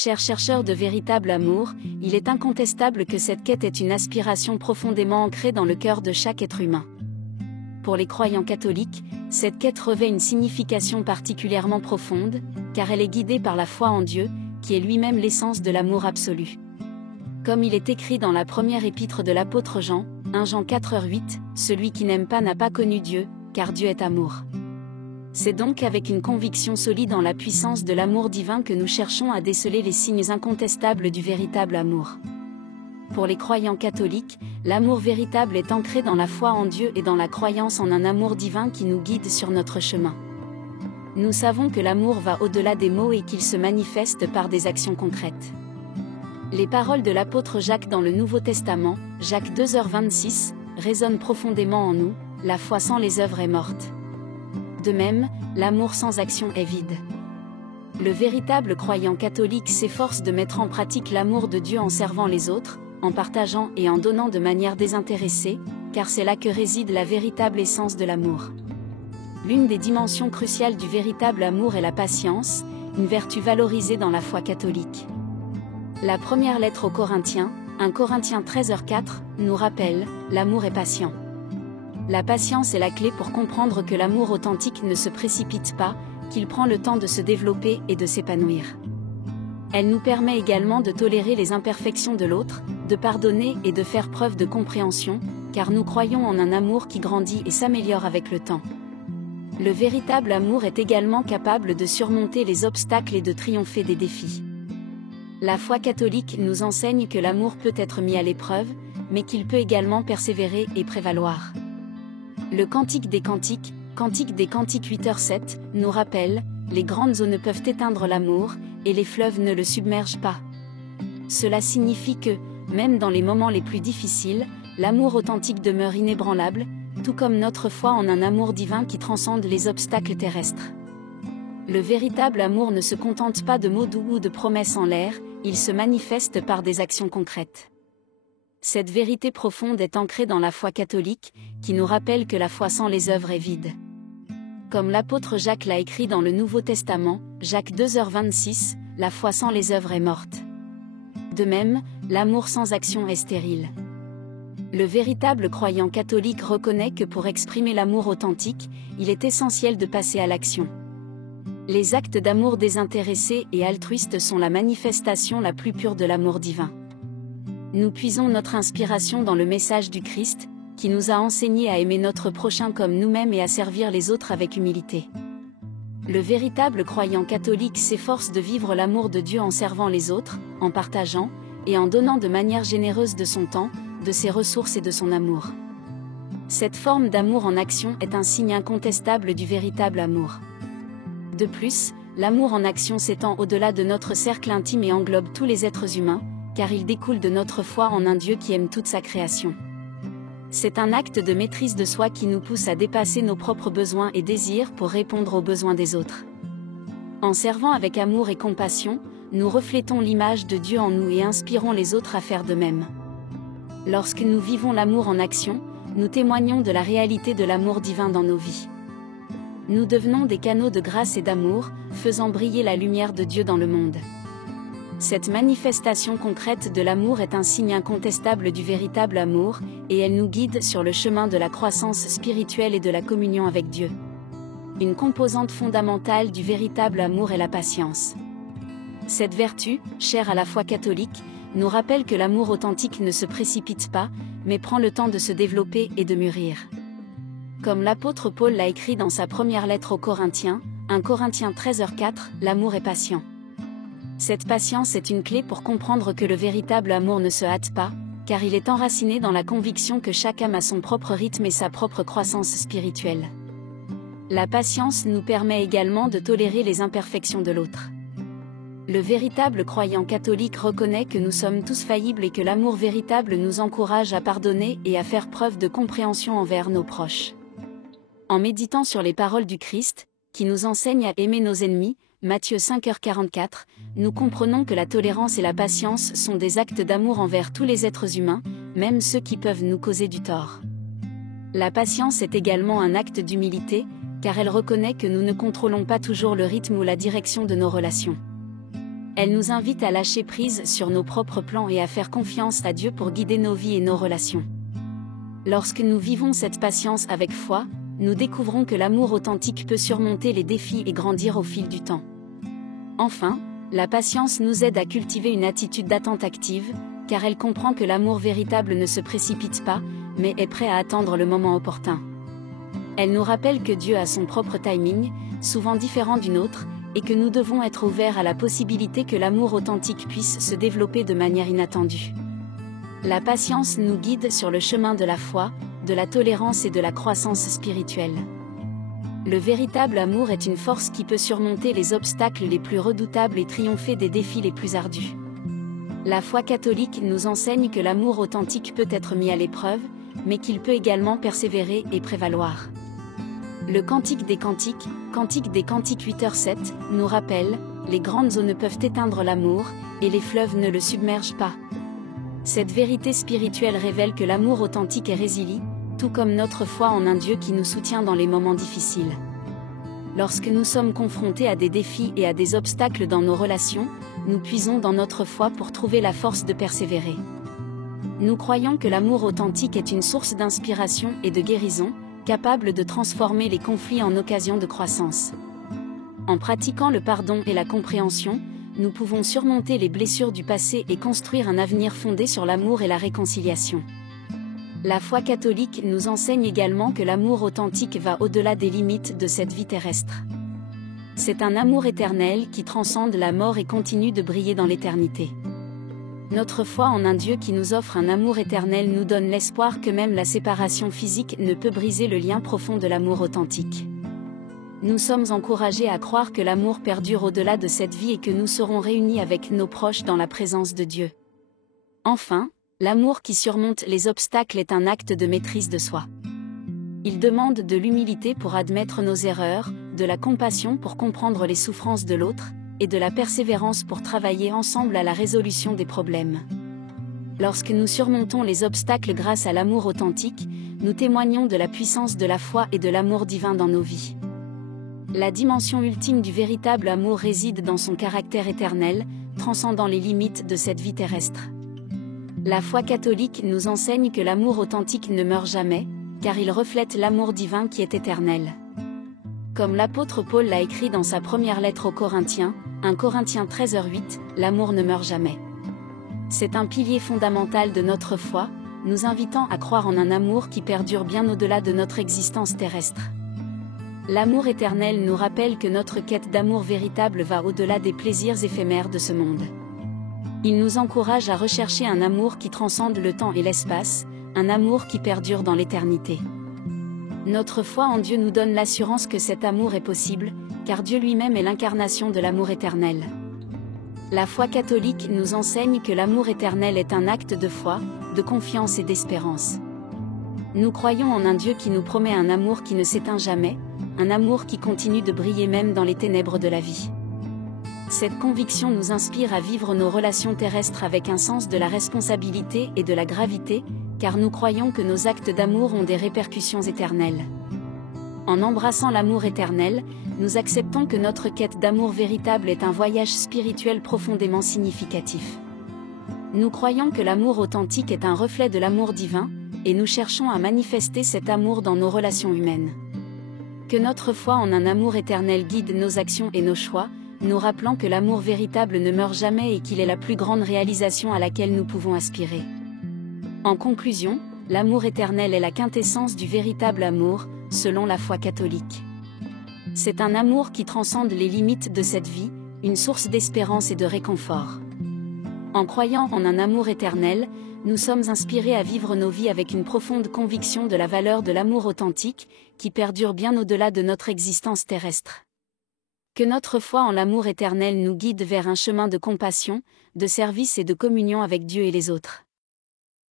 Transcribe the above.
Chers chercheurs de véritable amour, il est incontestable que cette quête est une aspiration profondément ancrée dans le cœur de chaque être humain. Pour les croyants catholiques, cette quête revêt une signification particulièrement profonde, car elle est guidée par la foi en Dieu, qui est lui-même l'essence de l'amour absolu. Comme il est écrit dans la première épître de l'apôtre Jean, 1 Jean 4:8, « Celui qui n'aime pas n'a pas connu Dieu, car Dieu est amour ». C'est donc avec une conviction solide en la puissance de l'amour divin que nous cherchons à déceler les signes incontestables du véritable amour. Pour les croyants catholiques, l'amour véritable est ancré dans la foi en Dieu et dans la croyance en un amour divin qui nous guide sur notre chemin. Nous savons que l'amour va au-delà des mots et qu'il se manifeste par des actions concrètes. Les paroles de l'apôtre Jacques dans le Nouveau Testament, Jacques 2h26, résonnent profondément en nous, « La foi sans les œuvres est morte ». De même, l'amour sans action est vide. Le véritable croyant catholique s'efforce de mettre en pratique l'amour de Dieu en servant les autres, en partageant et en donnant de manière désintéressée, car c'est là que réside la véritable essence de l'amour. L'une des dimensions cruciales du véritable amour est la patience, une vertu valorisée dans la foi catholique. La première lettre aux Corinthiens, 1 Corinthiens 13h4, nous rappelle « L'amour est patient ». La patience est la clé pour comprendre que l'amour authentique ne se précipite pas, qu'il prend le temps de se développer et de s'épanouir. Elle nous permet également de tolérer les imperfections de l'autre, de pardonner et de faire preuve de compréhension, car nous croyons en un amour qui grandit et s'améliore avec le temps. Le véritable amour est également capable de surmonter les obstacles et de triompher des défis. La foi catholique nous enseigne que l'amour peut être mis à l'épreuve, mais qu'il peut également persévérer et prévaloir. Le Cantique des Cantiques 8h7, nous rappelle « Les grandes eaux ne peuvent éteindre l'amour, et les fleuves ne le submergent pas ». Cela signifie que, même dans les moments les plus difficiles, l'amour authentique demeure inébranlable, tout comme notre foi en un amour divin qui transcende les obstacles terrestres. Le véritable amour ne se contente pas de mots doux ou de promesses en l'air, il se manifeste par des actions concrètes. Cette vérité profonde est ancrée dans la foi catholique, qui nous rappelle que la foi sans les œuvres est vide. Comme l'apôtre Jacques l'a écrit dans le Nouveau Testament, Jacques 2h26, « La foi sans les œuvres est morte ». De même, l'amour sans action est stérile. Le véritable croyant catholique reconnaît que pour exprimer l'amour authentique, il est essentiel de passer à l'action. Les actes d'amour désintéressés et altruistes sont la manifestation la plus pure de l'amour divin. Nous puisons notre inspiration dans le message du Christ, qui nous a enseigné à aimer notre prochain comme nous-mêmes et à servir les autres avec humilité. Le véritable croyant catholique s'efforce de vivre l'amour de Dieu en servant les autres, en partageant, et en donnant de manière généreuse de son temps, de ses ressources et de son amour. Cette forme d'amour en action est un signe incontestable du véritable amour. De plus, l'amour en action s'étend au-delà de notre cercle intime et englobe tous les êtres humains, car il découle de notre foi en un Dieu qui aime toute sa création. C'est un acte de maîtrise de soi qui nous pousse à dépasser nos propres besoins et désirs pour répondre aux besoins des autres. En servant avec amour et compassion, nous reflétons l'image de Dieu en nous et inspirons les autres à faire de même. Lorsque nous vivons l'amour en action, nous témoignons de la réalité de l'amour divin dans nos vies. Nous devenons des canaux de grâce et d'amour, faisant briller la lumière de Dieu dans le monde. Cette manifestation concrète de l'amour est un signe incontestable du véritable amour, et elle nous guide sur le chemin de la croissance spirituelle et de la communion avec Dieu. Une composante fondamentale du véritable amour est la patience. Cette vertu, chère à la foi catholique, nous rappelle que l'amour authentique ne se précipite pas, mais prend le temps de se développer et de mûrir. Comme l'apôtre Paul l'a écrit dans sa première lettre aux Corinthiens, 1 Corinthiens 13h4, l'amour est patient. Cette patience est une clé pour comprendre que le véritable amour ne se hâte pas, car il est enraciné dans la conviction que chaque âme a son propre rythme et sa propre croissance spirituelle. La patience nous permet également de tolérer les imperfections de l'autre. Le véritable croyant catholique reconnaît que nous sommes tous faillibles et que l'amour véritable nous encourage à pardonner et à faire preuve de compréhension envers nos proches. En méditant sur les paroles du Christ, qui nous enseigne à aimer nos ennemis, Matthieu 5h44, nous comprenons que la tolérance et la patience sont des actes d'amour envers tous les êtres humains, même ceux qui peuvent nous causer du tort. La patience est également un acte d'humilité, car elle reconnaît que nous ne contrôlons pas toujours le rythme ou la direction de nos relations. Elle nous invite à lâcher prise sur nos propres plans et à faire confiance à Dieu pour guider nos vies et nos relations. Lorsque nous vivons cette patience avec foi, nous découvrons que l'amour authentique peut surmonter les défis et grandir au fil du temps. Enfin, la patience nous aide à cultiver une attitude d'attente active, car elle comprend que l'amour véritable ne se précipite pas, mais est prêt à attendre le moment opportun. Elle nous rappelle que Dieu a son propre timing, souvent différent du nôtre, et que nous devons être ouverts à la possibilité que l'amour authentique puisse se développer de manière inattendue. La patience nous guide sur le chemin de la foi, de la tolérance et de la croissance spirituelle. Le véritable amour est une force qui peut surmonter les obstacles les plus redoutables et triompher des défis les plus ardus. La foi catholique nous enseigne que l'amour authentique peut être mis à l'épreuve, mais qu'il peut également persévérer et prévaloir. Le Cantique des Cantiques 8h7, nous rappelle « Les grandes eaux ne peuvent éteindre l'amour, et les fleuves ne le submergent pas ». Cette vérité spirituelle révèle que l'amour authentique est résilient, tout comme notre foi en un Dieu qui nous soutient dans les moments difficiles. Lorsque nous sommes confrontés à des défis et à des obstacles dans nos relations, nous puisons dans notre foi pour trouver la force de persévérer. Nous croyons que l'amour authentique est une source d'inspiration et de guérison, capable de transformer les conflits en occasion de croissance. En pratiquant le pardon et la compréhension, nous pouvons surmonter les blessures du passé et construire un avenir fondé sur l'amour et la réconciliation. La foi catholique nous enseigne également que l'amour authentique va au-delà des limites de cette vie terrestre. C'est un amour éternel qui transcende la mort et continue de briller dans l'éternité. Notre foi en un Dieu qui nous offre un amour éternel nous donne l'espoir que même la séparation physique ne peut briser le lien profond de l'amour authentique. Nous sommes encouragés à croire que l'amour perdure au-delà de cette vie et que nous serons réunis avec nos proches dans la présence de Dieu. Enfin, l'amour qui surmonte les obstacles est un acte de maîtrise de soi. Il demande de l'humilité pour admettre nos erreurs, de la compassion pour comprendre les souffrances de l'autre, et de la persévérance pour travailler ensemble à la résolution des problèmes. Lorsque nous surmontons les obstacles grâce à l'amour authentique, nous témoignons de la puissance de la foi et de l'amour divin dans nos vies. La dimension ultime du véritable amour réside dans son caractère éternel, transcendant les limites de cette vie terrestre. La foi catholique nous enseigne que l'amour authentique ne meurt jamais, car il reflète l'amour divin qui est éternel. Comme l'apôtre Paul l'a écrit dans sa première lettre aux Corinthiens, 1 Corinthiens 13h8, l'amour ne meurt jamais. C'est un pilier fondamental de notre foi, nous invitant à croire en un amour qui perdure bien au-delà de notre existence terrestre. L'amour éternel nous rappelle que notre quête d'amour véritable va au-delà des plaisirs éphémères de ce monde. Il nous encourage à rechercher un amour qui transcende le temps et l'espace, un amour qui perdure dans l'éternité. Notre foi en Dieu nous donne l'assurance que cet amour est possible, car Dieu lui-même est l'incarnation de l'amour éternel. La foi catholique nous enseigne que l'amour éternel est un acte de foi, de confiance et d'espérance. Nous croyons en un Dieu qui nous promet un amour qui ne s'éteint jamais, un amour qui continue de briller même dans les ténèbres de la vie. Cette conviction nous inspire à vivre nos relations terrestres avec un sens de la responsabilité et de la gravité, car nous croyons que nos actes d'amour ont des répercussions éternelles. En embrassant l'amour éternel, nous acceptons que notre quête d'amour véritable est un voyage spirituel profondément significatif. Nous croyons que l'amour authentique est un reflet de l'amour divin, et nous cherchons à manifester cet amour dans nos relations humaines. Que notre foi en un amour éternel guide nos actions et nos choix, nous rappelant que l'amour véritable ne meurt jamais et qu'il est la plus grande réalisation à laquelle nous pouvons aspirer. En conclusion, l'amour éternel est la quintessence du véritable amour, selon la foi catholique. C'est un amour qui transcende les limites de cette vie, une source d'espérance et de réconfort. En croyant en un amour éternel, nous sommes inspirés à vivre nos vies avec une profonde conviction de la valeur de l'amour authentique, qui perdure bien au-delà de notre existence terrestre. Que notre foi en l'amour éternel nous guide vers un chemin de compassion, de service et de communion avec Dieu et les autres.